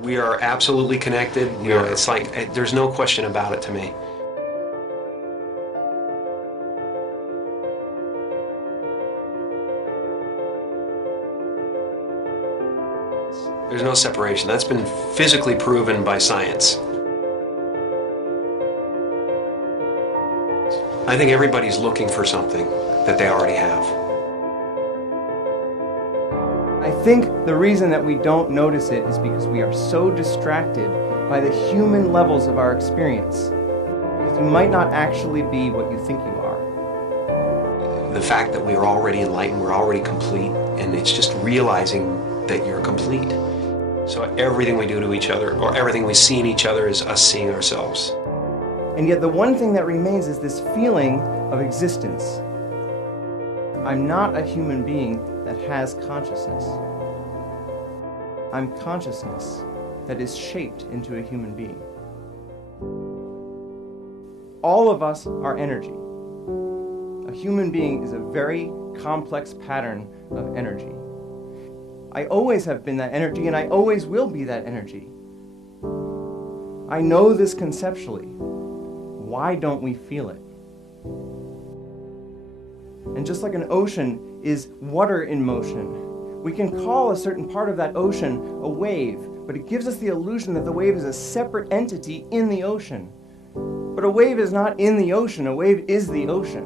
We are absolutely connected. You know, it's like, there's no question about it to me. There's no separation. That's been physically proven by science. I think everybody's looking for something that they already have. I think the reason that we don't notice it is because we are so distracted by the human levels of our experience. Because you might not actually be what you think you are. The fact that we're already enlightened, we're already complete, and it's just realizing that you're complete. So everything we do to each other, or everything we see in each other, is us seeing ourselves. And yet the one thing that remains is this feeling of existence. I'm not a human being that has consciousness. I'm consciousness that is shaped into a human being. All of us are energy. A human being is a very complex pattern of energy. I always have been that energy, and I always will be that energy. I know this conceptually. Why don't we feel it? And just like an ocean is water in motion, we can call a certain part of that ocean a wave, but it gives us the illusion that the wave is a separate entity in the ocean. But a wave is not in the ocean, a wave is the ocean.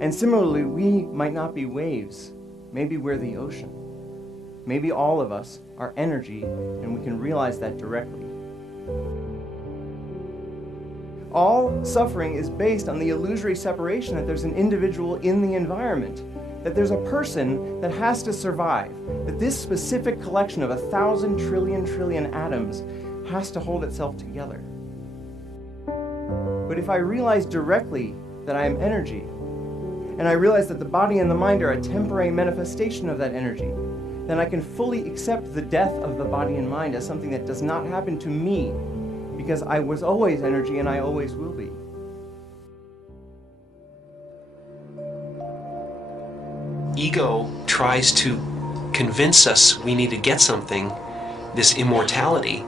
And similarly, we might not be waves. Maybe we're the ocean. Maybe all of us are energy, and we can realize that directly. All suffering is based on the illusory separation that there's an individual in the environment, that there's a person that has to survive, that this specific collection of 1,000 trillion atoms has to hold itself together. But if I realize directly that I am energy, and I realize that the body and the mind are a temporary manifestation of that energy, then I can fully accept the death of the body and mind as something that does not happen to me, because I was always energy and I always will be. Ego tries to convince us we need to get something, this immortality,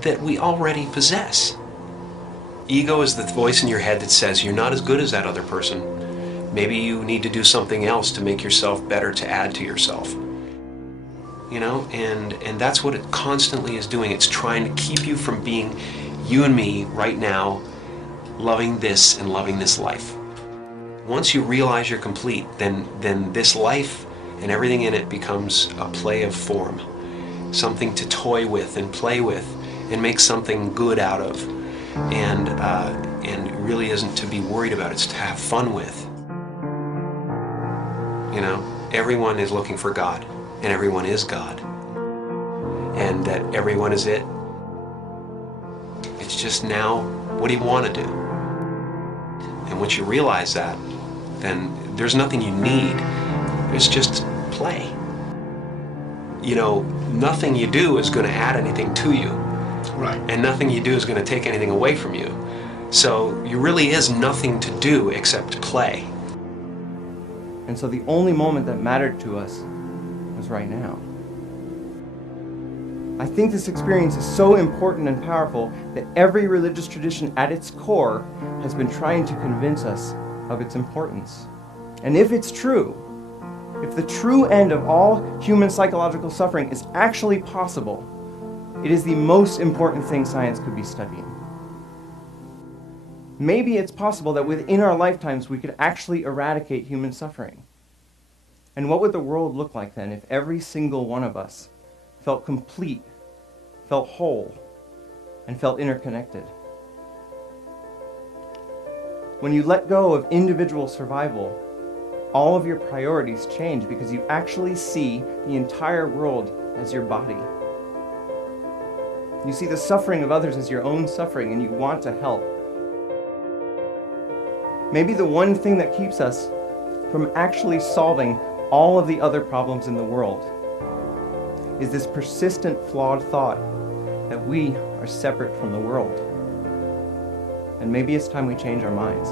that we already possess. Ego is the voice in your head that says you're not as good as that other person. Maybe you need to do something else to make yourself better, to add to yourself. You know, and that's what it constantly is doing. It's trying to keep you from being you and me right now, loving this and loving this life. Once you realize you're complete, then this life and everything in it becomes a play of form, something to toy with and play with and make something good out of, and it really isn't to be worried about. It's to have fun with. You know, everyone is looking for God. And everyone is God. And that everyone is it. It's just now, what do you want to do? And once you realize that, then there's nothing you need. It's just play. You know, nothing you do is going to add anything to you. Right. And nothing you do is going to take anything away from you. So there really is nothing to do except play. And so the only moment that mattered to us was right now. I think this experience is so important and powerful that every religious tradition at its core has been trying to convince us of its importance. And if it's true, if the true end of all human psychological suffering is actually possible, it is the most important thing science could be studying. Maybe it's possible that within our lifetimes we could actually eradicate human suffering. And what would the world look like then if every single one of us felt complete, felt whole, and felt interconnected? When you let go of individual survival, all of your priorities change because you actually see the entire world as your body. You see the suffering of others as your own suffering, and you want to help. Maybe the one thing that keeps us from actually solving all of the other problems in the world is this persistent, flawed thought that we are separate from the world. And maybe it's time we change our minds.